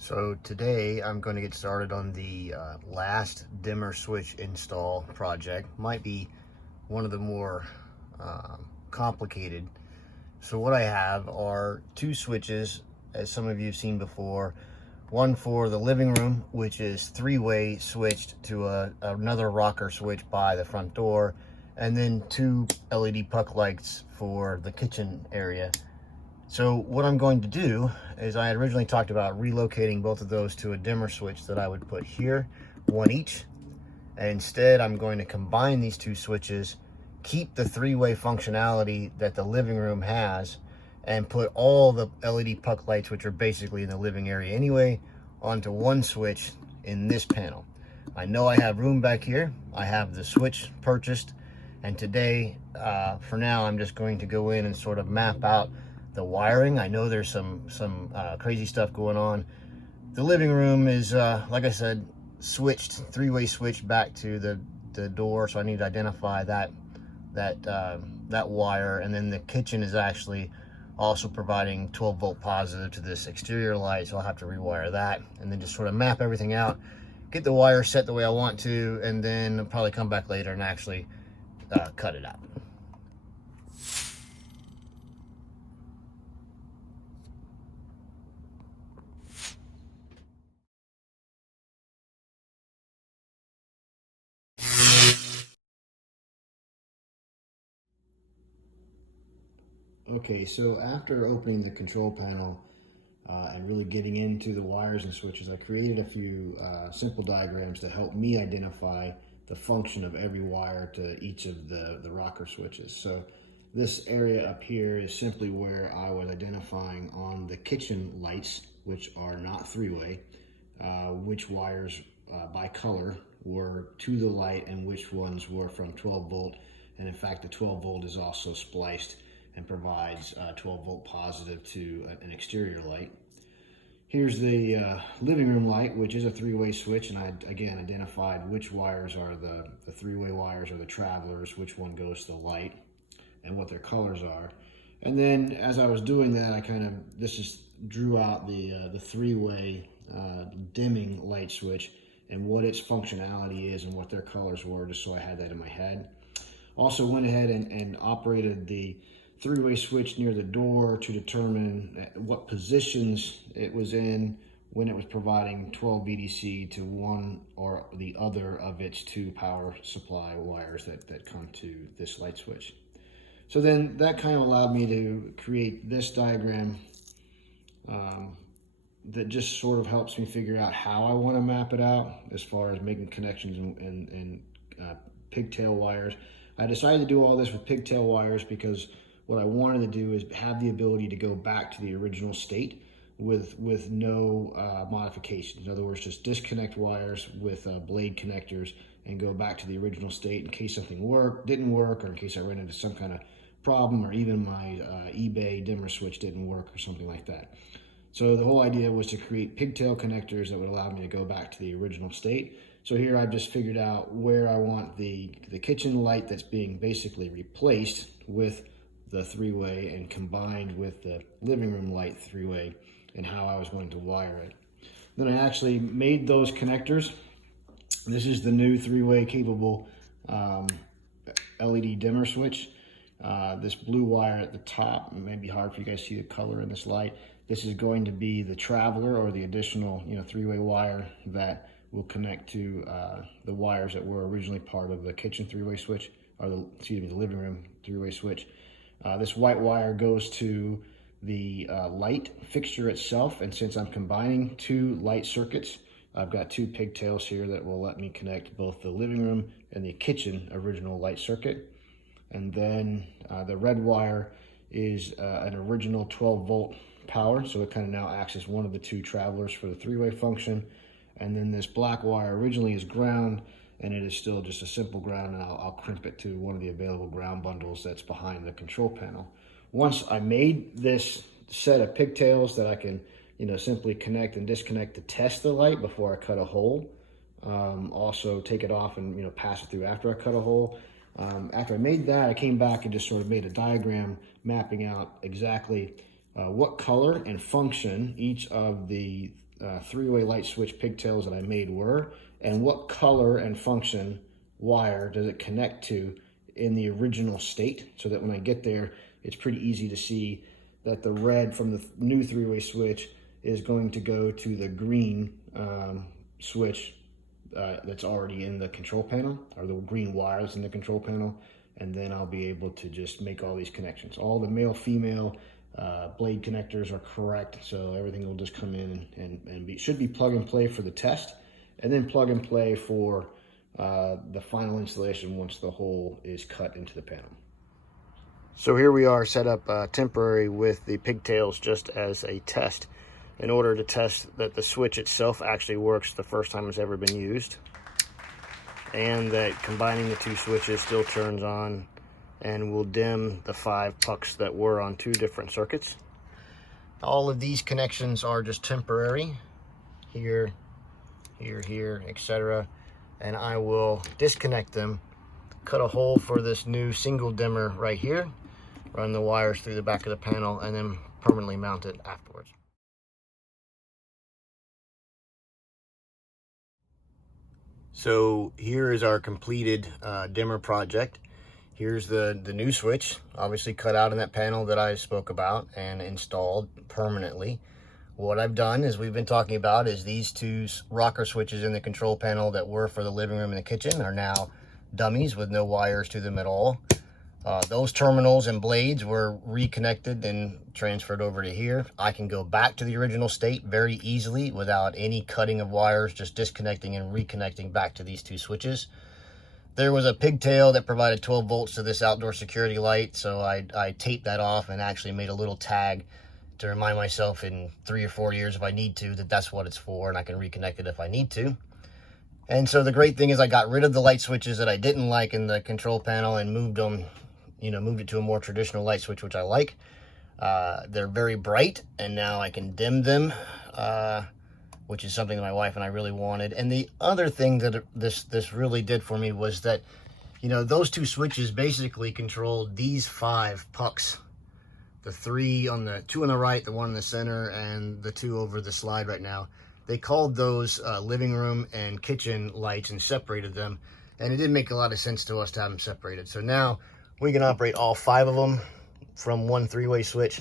So today I'm going to get started on the last dimmer switch install project. Might be one of the more complicated. So what I have are two switches, as some of you have seen before. One for the living room, which is three-way switched to another rocker switch by the front door, and then two LED puck lights for the kitchen area. So what I'm going to do is, I had originally talked about relocating both of those to a dimmer switch that I would put here, one each. And instead, I'm going to combine these two switches, keep the three-way functionality that the living room has, and put all the LED puck lights, which are basically in the living area anyway, onto one switch in this panel. I know I have room back here. I have the switch purchased. And today, for now, I'm just going to go in and sort of map out the wiring. I know there's some crazy stuff going on. The living room is, like I said, switched, three-way switch back to the door, so I need to identify that wire. And then the kitchen is actually also providing 12-volt positive to this exterior light, so I'll have to rewire that, and then just sort of map everything out, get the wire set the way I want to, and then probably come back later and actually cut it out. Okay, so after opening the control panel and really getting into the wires and switches, I created a few simple diagrams to help me identify the function of every wire to each of the rocker switches. So this area up here is simply where I was identifying on the kitchen lights, which are not three-way, which wires by color were to the light and which ones were from 12 volt. And in fact, the 12 volt is also spliced and provides 12 volt positive to an exterior light. Here's the living room light, which is a three-way switch, and I again identified which wires are the three-way wires or the travelers, which one goes to the light, and what their colors are. And then as I was doing that, I kind of drew out the three-way dimming light switch and what its functionality is and what their colors were, just so I had that in my head. Also went ahead and operated the three-way switch near the door to determine what positions it was in when it was providing 12 VDC to one or the other of its two power supply wires that come to this light switch. So then that kind of allowed me to create this diagram that just sort of helps me figure out how I want to map it out as far as making connections and pigtail wires. I decided to do all this with pigtail wires because what I wanted to do is have the ability to go back to the original state with no modifications. In other words, just disconnect wires with blade connectors and go back to the original state in case something didn't work, or in case I ran into some kind of problem, or even my eBay dimmer switch didn't work or something like that. So the whole idea was to create pigtail connectors that would allow me to go back to the original state. So here I've just figured out where I want the kitchen light that's being basically replaced with the three-way and combined with the living room light three-way, and how I was going to wire it. Then I actually made those connectors. This is the new three-way capable LED dimmer switch. This blue wire at the top, it may be hard for you guys to see the color in this light. This is going to be the traveler, or the additional three-way wire that will connect to the wires that were originally part of the kitchen three-way switch, or the living room three-way switch. This white wire goes to the light fixture itself, and since I'm combining two light circuits, I've got two pigtails here that will let me connect both the living room and the kitchen original light circuit. And then the red wire is an original 12 volt power, so it kind of now acts as one of the two travelers for the three-way function. And then this black wire originally is ground, and it is still just a simple ground, and I'll crimp it to one of the available ground bundles that's behind the control panel. Once I made this set of pigtails that I can simply connect and disconnect to test the light before I cut a hole, also take it off and pass it through after I cut a hole. After I made that, I came back and just sort of made a diagram mapping out exactly what color and function each of the three-way light switch pigtails that I made were, and what color and function wire does it connect to in the original state, so that when I get there, it's pretty easy to see that the red from the new three-way switch is going to go to the green switch that's already in the control panel, or the green wires in the control panel, and then I'll be able to just make all these connections. All the male-female blade connectors are correct, so everything will just come in and should be plug and play for the test, and then plug and play for the final installation once the hole is cut into the panel. So here we are set up temporary with the pigtails just as a test, in order to test that the switch itself actually works the first time it's ever been used, and that combining the two switches still turns on and will dim the 5 pucks that were on 2 different circuits. All of these connections are just temporary, here, here, here, etc. And I will disconnect them, cut a hole for this new single dimmer right here, run the wires through the back of the panel, and then permanently mount it afterwards. So here is our completed dimmer project. Here's the new switch, obviously cut out in that panel that I spoke about and installed permanently. What I've done, as we've been talking about, is these 2 rocker switches in the control panel that were for the living room and the kitchen are now dummies with no wires to them at all. Those terminals and blades were reconnected and transferred over to here. I can go back to the original state very easily without any cutting of wires, just disconnecting and reconnecting back to these 2 switches. There was a pigtail that provided 12 volts to this outdoor security light, so I taped that off and actually made a little tag to remind myself in 3 or 4 years, if I need to, that that's what it's for, and I can reconnect it if I need to. And so the great thing is I got rid of the light switches that I didn't like in the control panel and moved them, moved it to a more traditional light switch, which I like. They're very bright, and now I can dim them, which is something that my wife and I really wanted. And the other thing that this really did for me was that, those 2 switches basically controlled these 5 pucks. The 2 on the right, the 1 in the center, and the 2 over the slide right now. They called those living room and kitchen lights and separated them. And it didn't make a lot of sense to us to have them separated. So now we can operate all 5 of them from one 3-way switch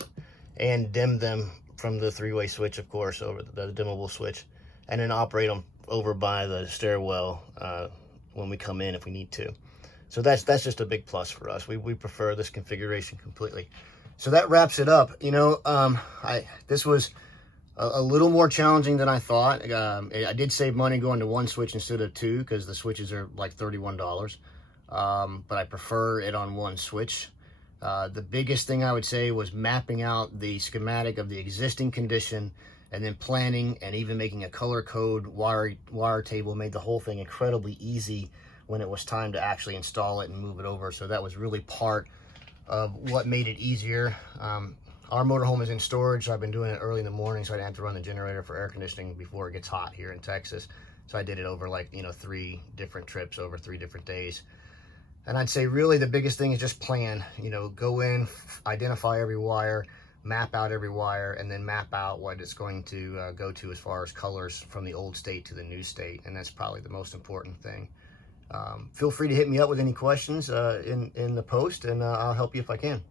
and dim them from the 3-way switch, of course, over the dimmable switch, and then operate them over by the stairwell when we come in if we need to. So that's just a big plus for us. We prefer this configuration completely. So that wraps it up. This was a little more challenging than I thought. I did save money going to 1 switch instead of 2 because the switches are like $31. But I prefer it on 1 switch. The biggest thing I would say was mapping out the schematic of the existing condition, and then planning and even making a color code wire table made the whole thing incredibly easy when it was time to actually install it and move it over. So that was really part of what made it easier. Our motorhome is in storage, so I've been doing it early in the morning so I didn't have to run the generator for air conditioning before it gets hot here in Texas. So I did it over 3 different trips over 3 different days. And I'd say really the biggest thing is just plan. Go in, identify every wire, map out every wire, and then map out what it's going to go to as far as colors from the old state to the new state. And that's probably the most important thing. Feel free to hit me up with any questions in the post, and I'll help you if I can.